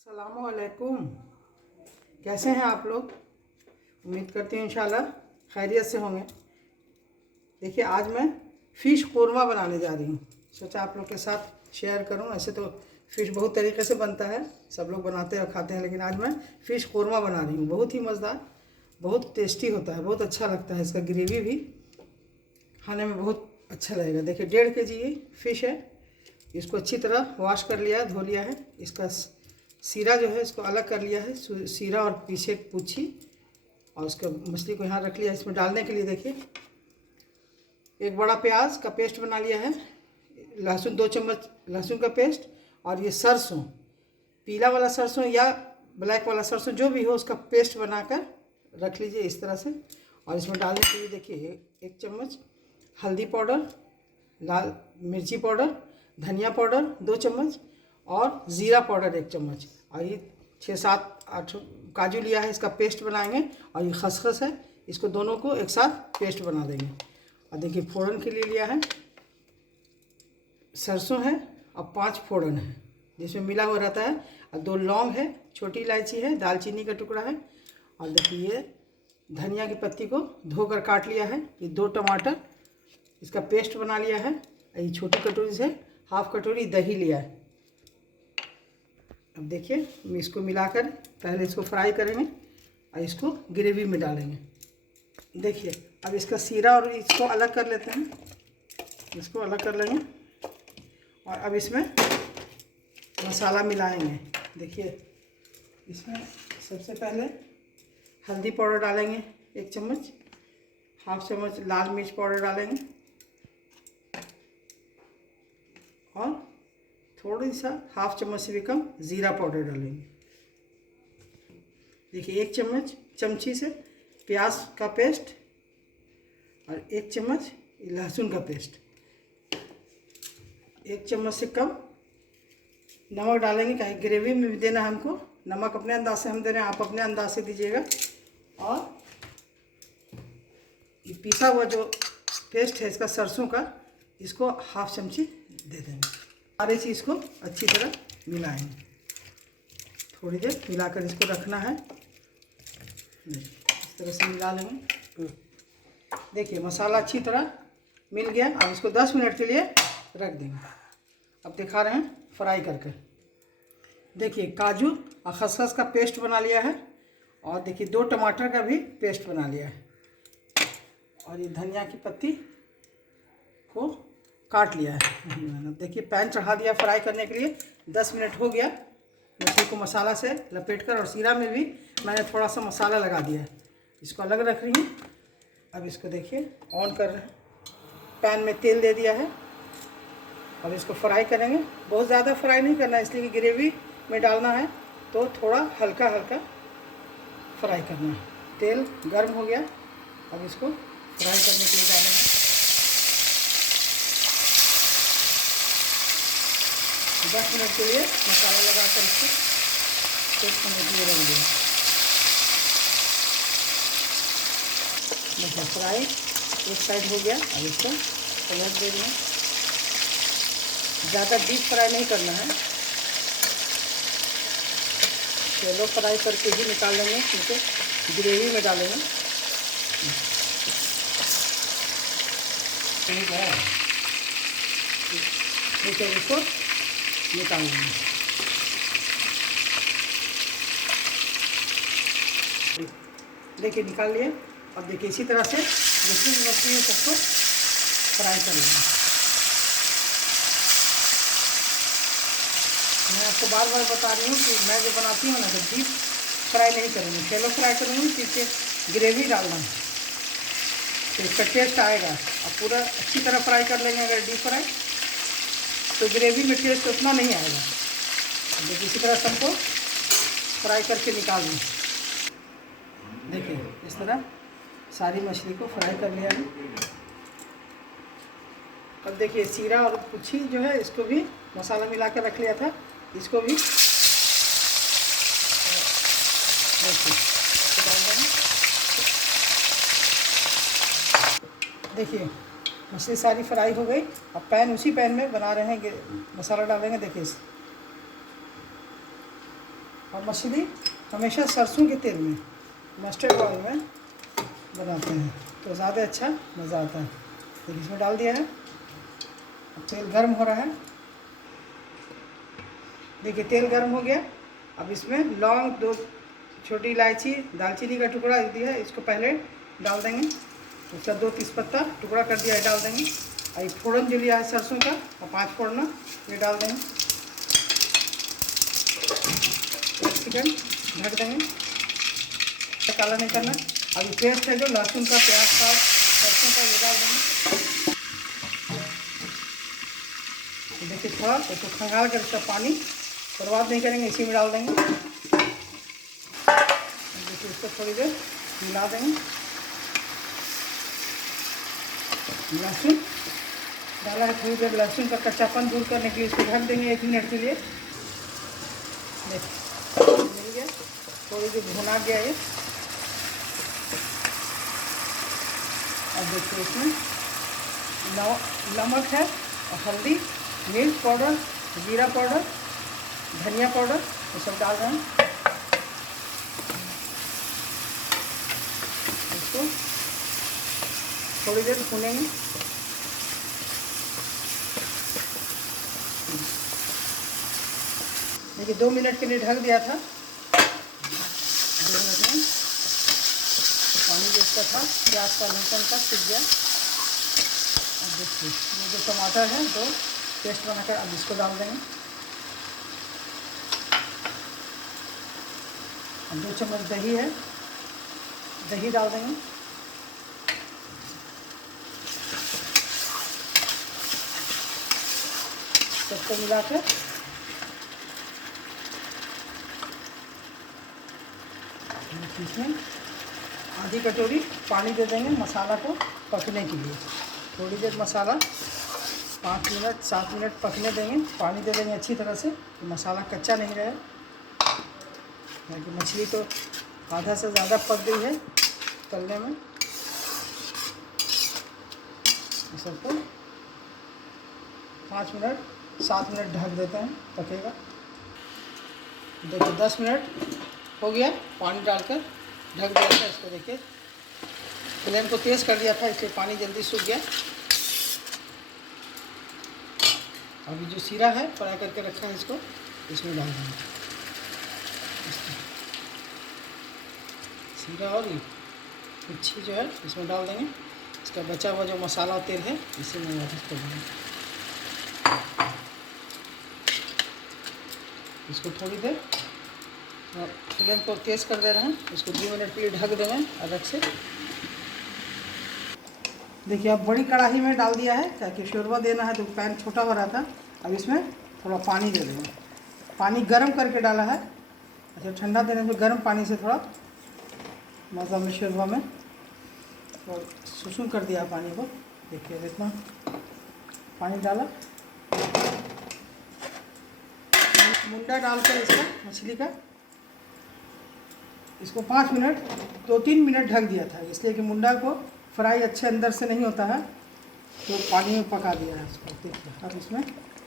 अस्सलामुअलैकुम। कैसे हैं आप लोग? उम्मीद करती हूँ इंशाल्लाह खैरियत से होंगे। देखिए, आज मैं फ़िश कोरमा बनाने जा रही हूँ। सोचा आप लोग के साथ शेयर करूँ। ऐसे तो फ़िश बहुत तरीके से बनता है, सब लोग बनाते हैं और खाते हैं, लेकिन आज मैं फ़िश कोरमा बना रही हूँ। बहुत ही मज़ेदार, बहुत टेस्टी होता है, बहुत अच्छा लगता है। इसका ग्रेवी भी खाने में बहुत अच्छा लगेगा। देखिए, 1.5 kg ये फ़िश है। इसको अच्छी तरह वॉश कर लिया है, धो लिया है। इसका सीरा जो है इसको अलग कर लिया है, सीरा और पीछे पूछी, और उसके मछली को यहाँ रख लिया। इसमें डालने के लिए देखिए, एक बड़ा प्याज का पेस्ट बना लिया है, लहसुन 2 चम्मच लहसुन का पेस्ट, और ये सरसों, पीला वाला सरसों या ब्लैक वाला सरसों जो भी हो, उसका पेस्ट बनाकर रख लीजिए इस तरह से। और इसमें डालने के लिए देखिए 1 चम्मच हल्दी पाउडर, लाल मिर्ची पाउडर, धनिया पाउडर 2 चम्मच और ज़ीरा पाउडर 1 चम्मच। और ये 6-7-8 काजू लिया है, इसका पेस्ट बनाएंगे। और ये खसखस है, इसको दोनों को एक साथ पेस्ट बना देंगे। और देखिए, फोड़न के लिए लिया है, सरसों है और 5 फोड़न है जिसमें मिला हुआ रहता है, और 2 लौंग है, छोटी इलायची है, दालचीनी का टुकड़ा है। और देखिए, ये धनिया की पत्ती को धोकर काट लिया है। ये 2 टमाटर, इसका पेस्ट बना लिया है। ये छोटी कटोरी से हाफ कटोरी दही लिया है। अब देखिए, इसको मिलाकर पहले इसको फ्राई करेंगे और इसको ग्रेवी में डालेंगे। देखिए, अब इसका सीरा और इसको अलग कर लेते हैं, इसको अलग कर लेंगे। और अब इसमें मसाला मिलाएंगे। देखिए, इसमें सबसे पहले हल्दी पाउडर डालेंगे 1 चम्मच, हाफ चम्मच लाल मिर्च पाउडर डालेंगे, और थोड़ी सा हाफ चम्मच से भी कम ज़ीरा पाउडर डालेंगे। देखिए, 1 चमची से प्याज का पेस्ट और 1 चम्मच लहसुन का पेस्ट, 1 चम्मच से कम नमक डालेंगे। कहीं ग्रेवी में भी देना है हमको नमक, अपने अंदाज से हम दे रहे हैं, आप अपने अंदाज से दीजिएगा। और ये पिसा हुआ जो पेस्ट है इसका सरसों का, इसको हाफ चमची दे देंगे। सारी चीज़ को अच्छी तरह मिलाएंगे, थोड़ी देर मिलाकर इसको रखना है। इस तरह से मिला लेंगे। देखिए, मसाला अच्छी तरह मिल गया। अब इसको 10 मिनट के लिए रख देंगे। अब दिखा रहे हैं फ्राई करके। देखिए, काजू और खसखस का पेस्ट बना लिया है, और देखिए 2 टमाटर का भी पेस्ट बना लिया है, और ये धनिया की पत्ती को काट लिया है। देखिए, पैन चढ़ा दिया फ्राई करने के लिए। 10 मिनट हो गया। मछली को मसाला से लपेटकर, और सीरा में भी मैंने थोड़ा सा मसाला लगा दिया है। इसको अलग रख रही हूँ। अब इसको देखिए ऑन कर रहे हैं, पैन में तेल दे दिया है। अब इसको फ्राई करेंगे। बहुत ज़्यादा फ्राई नहीं करना है, इसलिए कि ग्रेवी में डालना है, तो थोड़ा हल्का हल्का फ्राई करना है। तेल गर्म हो गया, अब इसको फ्राई करने के लिए डालेंगे। 10 मिनट के लिए मसाला लगाकर इसको टेस्ट करने के लिए रख देंगे। देखिए, फ्राई एक साइड हो गया। अब इसको पलट देंगे। ज़्यादा डीप फ्राई नहीं करना है, चलो फ्राई करके ही निकाल लेंगे, क्योंकि ग्रेवी में डालेंगे। ठीक है, देखिए इसको निकाल लेंगे। देखिए, निकाल लिए। अब देखिए, इसी तरह से जितनी मछली है सबको फ्राई कर लेंगे। मैं आपको बार बार बता रही हूँ कि मैं जो बनाती हूँ ना, तो डीप फ्राई नहीं करूँगी, शैलो फ्राई करूँगी। पीछे ग्रेवी डालना है तो इसका टेस्ट आएगा। अब पूरा अच्छी तरह फ्राई कर लेंगे। अगर डीप फ्राई तो ग्रेवी में टेस्ट उतना नहीं आएगा। देखिए, इसी तरह सबको फ्राई करके निकाल दें। देखिए, इस तरह सारी मछली को फ्राई कर लिया है। अब देखिए, सीरा और कुछी जो है, इसको भी मसाला मिला कर रख लिया था, इसको भी देखिए, मछली सारी फ्राई हो गई। अब पैन, उसी पैन में बना रहे हैं, मसाला डालेंगे। देखिए, और मछली हमेशा सरसों के तेल में, मस्टर्ड ऑयल में बनाते हैं तो ज़्यादा अच्छा मज़ा आता है। देखिए इसमें डाल दिया है, अब तेल गर्म हो रहा है। देखिए तेल गर्म हो गया। अब इसमें लौंग, 2 छोटी इलायची, दालचीनी का टुकड़ा दिया है, इसको पहले डाल देंगे। उसका 2 तेजपत्ता टुकड़ा कर दिया है, डाल देंगे। और फोड़न जो लिया है सरसों का और 5 फोड़ना ये डाल देंगे। 1 सेकंड ढक देंगे, काला नहीं करना। अभी पेस्ट है जो लहसुन का, प्याज का, सरसों का, ये डाल देंगे। देखिए थोड़ा इसको खंगाल कर इसका पानी बर्बाद नहीं करेंगे, इसी में डाल देंगे। देखिए इसको थोड़ी देर मिला देंगे। लहसुन डाला है, थोड़ी देर लहसुन का कच्चापन दूर करने के लिए इसको ढक देंगे 1 मिनट के लिए। देखिए मिल गया, थोड़ी देर भुना गया ये। अब देखिए इसमें नमक है और हल्दी, मिर्च पाउडर, जीरा पाउडर, धनिया पाउडर, ये सब डाल रहे हैं। इसको थोड़ी देर भूनेंगे। देखिए 2 मिनट के लिए ढक दिया था। 2 मिनट में पानी जो इसका था प्याज का, लहसुन का सूख गया। अब देखिए ये जो टमाटर है तो पेस्ट बनाकर अब इसको डाल देंगे। अब 2 चम्मच दही है, दही डाल देंगे। सबको मिलाकर इसमें आधी कटोरी पानी दे देंगे मसाला को पकने के लिए। थोड़ी देर मसाला 5 मिनट 7 मिनट पकने देंगे, पानी दे देंगे अच्छी तरह से तो मसाला कच्चा नहीं रहे। क्योंकि मछली तो आधा से ज़्यादा पक गई है तलने में। इस सबको 5 मिनट 7 मिनट ढक देते हैं, पकेगा। देखिए 10 मिनट हो गया, पानी डालकर ढक दिया था इसको। देखिए फ्लेम को तेज़ कर दिया था इसलिए पानी जल्दी सूख गया। अभी जो सीरा है फ्राई करके रखा है इसको इसमें डाल देंगे। सीरा और मिर्ची जो है इसमें डाल देंगे। इसका बचा हुआ जो मसाला और तेल है इसी में वापस कर देंगे। इसको थोड़ी देर फ्लेम को तेज़ कर दे रहे हैं, इसको 2 मिनट के लिए ढक देंगे अलग से। देखिए अब बड़ी कढ़ाई में डाल दिया है, ताकि शोरबा देना है तो पैन छोटा हो रहा था। अब इसमें थोड़ा पानी दे देंगे। पानी गर्म करके डाला है, अच्छा ठंडा देने से गर्म पानी से थोड़ा मज़ा में शोरबा में और सुसुम कर दिया पानी को। देखिए जितना पानी डाला, मुंडा डालकर इसका मछली का इसको 5 मिनट 2-3 मिनट ढक दिया था, इसलिए कि मुंडा को फ्राई अच्छे अंदर से नहीं होता है तो पानी में पका दिया है इसको। देखिए अब इसमें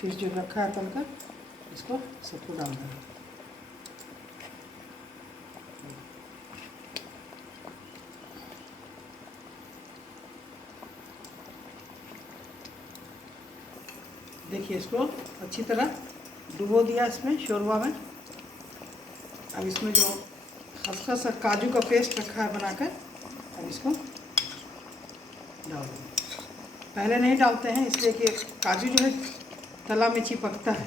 फिश जो रखा है तलकर इसको सबको डाल देंगे। देखिए इसको अच्छी तरह डुबो दिया इसमें शोरबा में। अब इसमें जो हल्का सा काजू का पेस्ट रखा है बनाकर अब इसको डाल देंगे। पहले नहीं डालते हैं इसलिए कि काजू जो है तला में चिपकता है।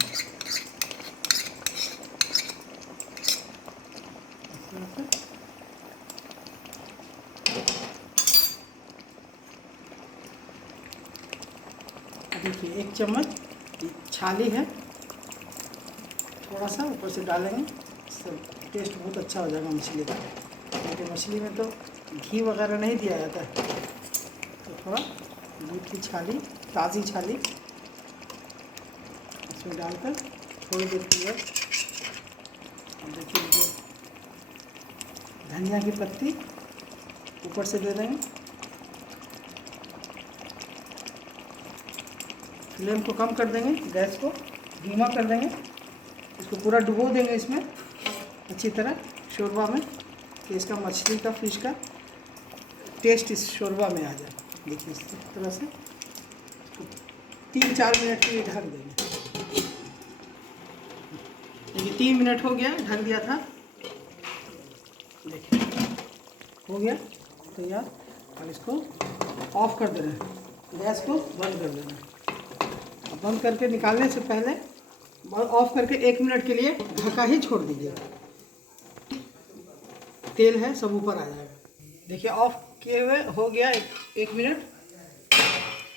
देखिए 1 चम्मच छाली है, थोड़ा सा ऊपर से डालेंगे, इससे टेस्ट बहुत अच्छा हो जाएगा मछली का। क्योंकि मछली में तो घी वगैरह नहीं दिया जाता है, तो थोड़ा घी की छाली, ताज़ी छाली इसमें डालकर थोड़ी देर के लिए। देखिए धनिया की पत्ती ऊपर से दे देंगे। फ्लेम को कम कर देंगे, गैस को धीमा कर देंगे, इसको पूरा डुबो देंगे इसमें अच्छी तरह शोरबा में, कि इसका मछली का, फिश का टेस्ट इस शोरबा में आ जाए। देखिए इस तरह से 3-4 मिनट के लिए ढक देंगे। देखिए 3 मिनट हो गया, ढक दिया था। देखिए हो गया तैयार। अब इसको ऑफ कर देना है, गैस को बंद कर देना है। बंद करके निकालने से पहले ऑफ करके 1 मिनट के लिए ढका ही छोड़ दीजिए, तेल है सब ऊपर आ जाएगा। देखिए ऑफ किए हुए हो गया 1 मिनट।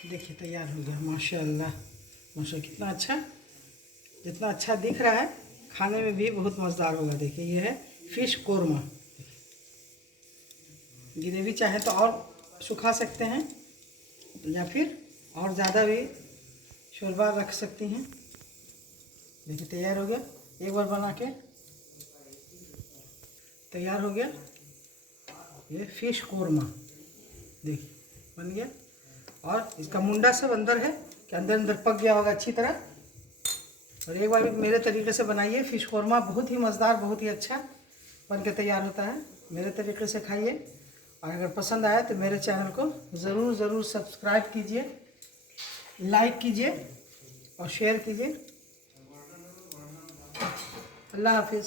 देखिए तैयार हो गया, माशाल्लाह माशाल्लाह, कितना अच्छा, जितना अच्छा दिख रहा है खाने में भी बहुत मज़ेदार होगा। देखिए ये है फ़िश कोरमा। ग्रेवी चाहे तो और सुखा सकते हैं या फिर और ज़्यादा भी शोरबा रख सकती हैं। देखिए तैयार हो गया, एक बार बना के तैयार हो गया ये फ़िश कोरमा। देखिए बन गया, और इसका मुंडा सब अंदर है कि अंदर अंदर पक गया होगा अच्छी तरह। और एक बार मेरे तरीके से बनाइए, फ़िश कोरमा बहुत ही मज़ेदार, बहुत ही अच्छा बन के तैयार होता है। मेरे तरीके से खाइए, और अगर पसंद आया तो मेरे चैनल को ज़रूर सब्सक्राइब कीजिए, लाइक कीजिए और शेयर कीजिए। अल्लाह हाफिज़।